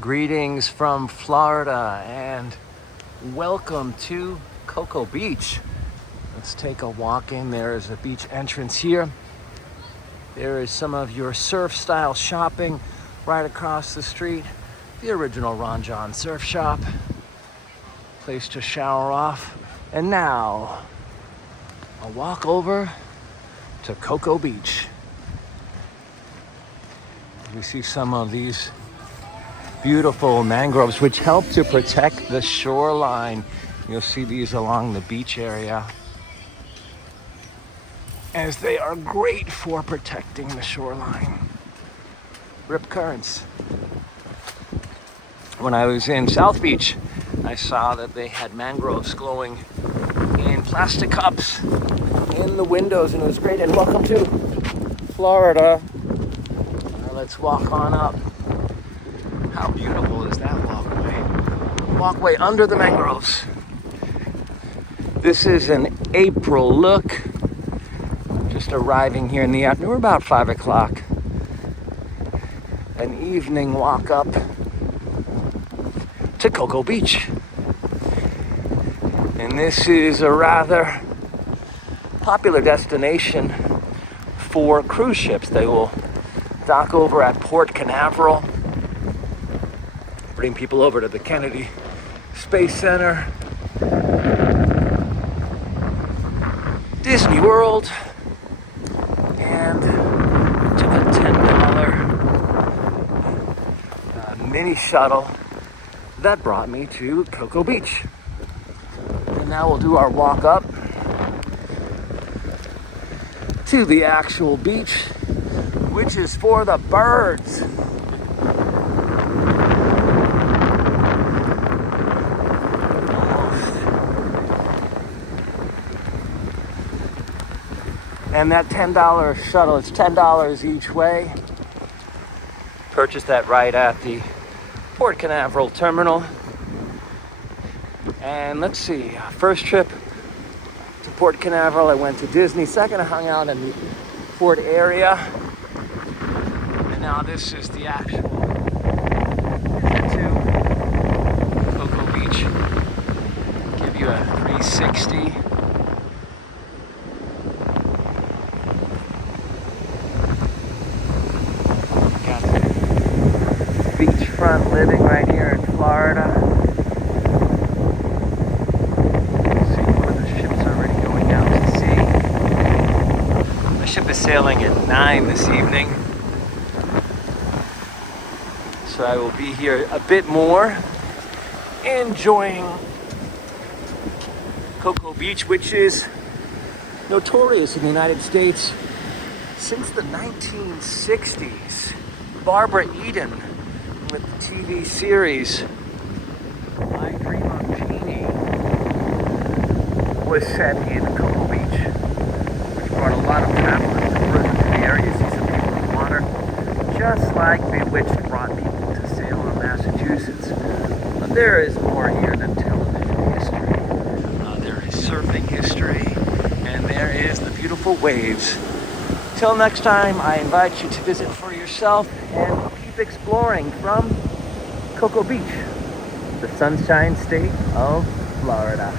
Greetings from Florida and welcome to Cocoa Beach. Let's take a walk in. There is a beach entrance here. There is some of your surf style shopping right across the street. The original Ron Jon Surf Shop. Place to shower off. And now, a walk over to Cocoa Beach. We see some of these beautiful mangroves which help to protect the shoreline. You'll see these along the beach area as they are great for protecting the shoreline. Rip currents. When I was in South Beach, I saw that they had mangroves growing in plastic cups in the windows, and it was great. And welcome to Florida. Now let's walk on up. How beautiful is that walkway? Walkway under the mangroves. This is an April look. Just arriving here in the afternoon. We're about 5 o'clock. An evening walk up to Cocoa Beach. And this is a rather popular destination for cruise ships. They will dock over at Port Canaveral, bring people over to the Kennedy Space Center, Disney World, and took a $10 mini shuttle that brought me to Cocoa Beach. And now we'll do our walk up to the actual beach, which is for the birds. And that $10 shuttle, it's $10 each way. Purchased that right at the Port Canaveral terminal. And let's see, first trip to Port Canaveral, I went to Disney. Second, I hung out in the Fort area. And now this is the actual to Cocoa Beach. Give you a 360. Beachfront living right here in Florida. See one of the ships already going out to sea. The ship is sailing at 9 this evening, so I will be here a bit more, enjoying Cocoa Beach, which is notorious in the United States since the 1960s. Barbara Eden, with the TV series My Dream of Jeannie, was set in Cocoa Beach, which brought a lot of travelers and tourism to the area to see some beautiful water, just like Bewitched brought people to Salem, Massachusetts. But there is more here than television history. There is surfing history, and there is the beautiful waves. Till next time, I invite you to visit for yourself and keep exploring from Cocoa Beach, the Sunshine State of Florida.